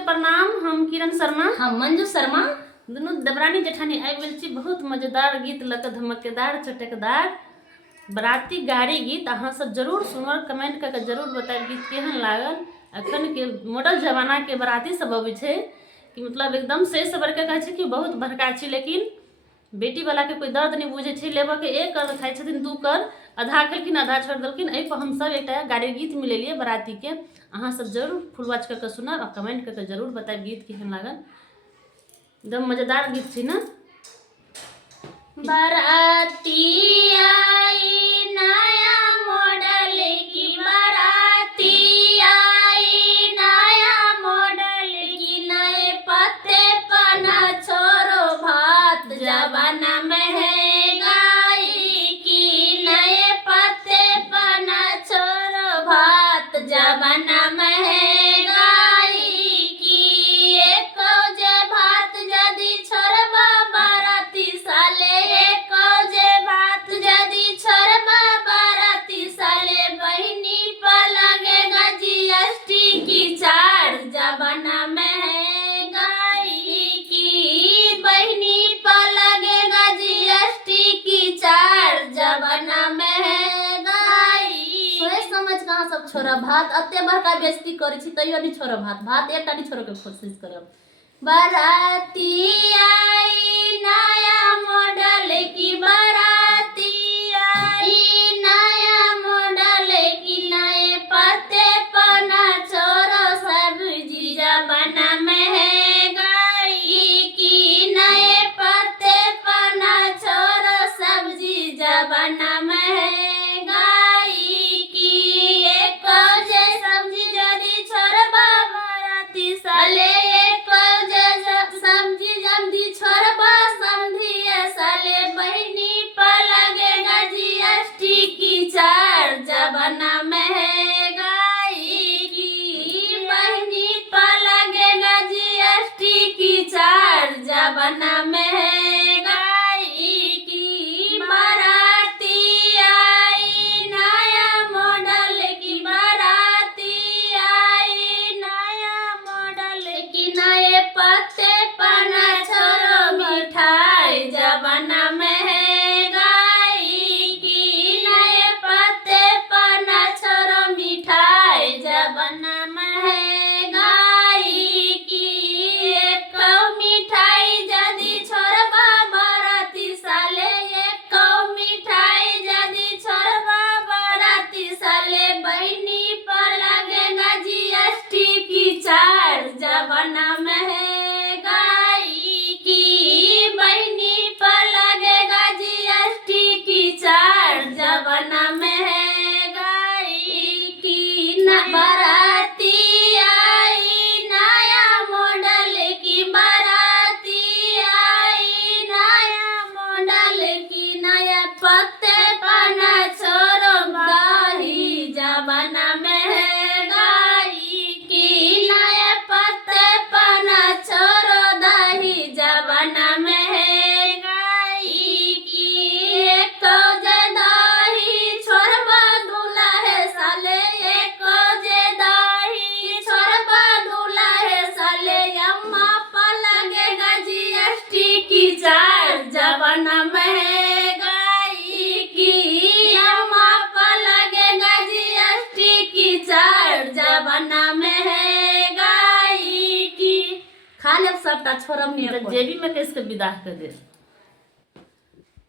प्रणाम। हम किरण शर्मा, हम मंजू शर्मा, दोनों देवरानी जेठानी आबि गेल छी। बहुत मजेदार गीत लऽ कऽ, धमकेदार चटकदार बराती गाड़ी गीत। अहाँ सब जरूर सुनब, कमेंट करके जरूर बताएब गीत केहन लागल। अखन के मॉडल जमाना के बराती सब अबै छै कि मतलब एकदम से सबर के कहै छै कि बहुत बड़का छी, लेकिन बेटी वाला के कोई दर्द नहीं बुझे छै। लेबऽ के एक कर खाइ छथिन, दू कर आधा खेलखिन आधा छोड़ देलखिन। एहि पर हम सब एक गाड़ी गीत मिलेलिए बराती के। अहाँ सब जरूर फुल वॉच करके सुनब और कमेंट करके जरूर बताएब गीत केहन लागल। एकदम मजेदार गीत छी ना। बराती आई नया मॉडल की, बराती आई नया मॉडल की, नए पत्ते पना छोरो भात जवाना महंगाई की, नए पत्ते पना छोरो भात जवाना महंगाई की। एक जे भात जदी छोरबा बाराती साले, एक जे भात जदी छोरबा बाराती साले, बहिनी पर लगेगा जीएसटी की चार्ज जवाना महंगाई की, बहिनी पर लगेगा जीएसटी की चार्ज जवाना महंगाई। सोच समझ कहाँ सब छोरा भात अत्ते बड़का बेइज्जती करे छी, तैयो नहीं छोरो भात, भात एकटा नहीं छोरो के कोशिश करब। बराती आई नया मॉडल की, बराती आई नया मॉडल की, नए पत्ते पना छोरो सब्जी जवाना महंगाई की, नए पत्ते पना छोरो सब्जी जवाना महंगाई की। एक जे सब्जी जदी छोरबा बाराती साले, सब्जी जल्दी छोरबा समझिए साले, बहिनी पर लगेगा जीएसटी की चार्ज जवाना महंगाई की, बहिनी पर लगेगा जीएसटी की चार्ज जवाना महंगाई की। बराती आई नया मॉडल की, बराती आई नया मॉडल की, नए पत्ते पना छोरो मिठाई जवाना महंगाई की, नए पत्ते पना छोरो मिठाई जवाना महंगाई की। एक मिठाई जदी छोरबा बाराती साले, एक मिठाई जदी छोरबा बाराती साले, बहिनी पर लगेगा जीएसटी की चार्ज जवाना महंगाई की, बहिनी पर लगेगा जीएसटी की चार्ज जवाना महंगाई की। बराती आई नया मॉडल की, बराती आई नया मॉडल की, नया पत्ते पना छोरो दही जवाना महंगाई की, नए पत्ते पना छोरो दही जवाना महंगाई की। एक जे दही छोरबा दूल्हा है साले, एक जे दही छोरबा दूल्हा है साले, अम्मा पर लगेगा जीएसटी की चार्ज जवाना महंगाई की, अम्मा पर लगेगा जीएसटी की चार्ज जवाना महंगाई की। खा लेब सबटा छोरब नहीं जेबी में कैसे विदा कर दे।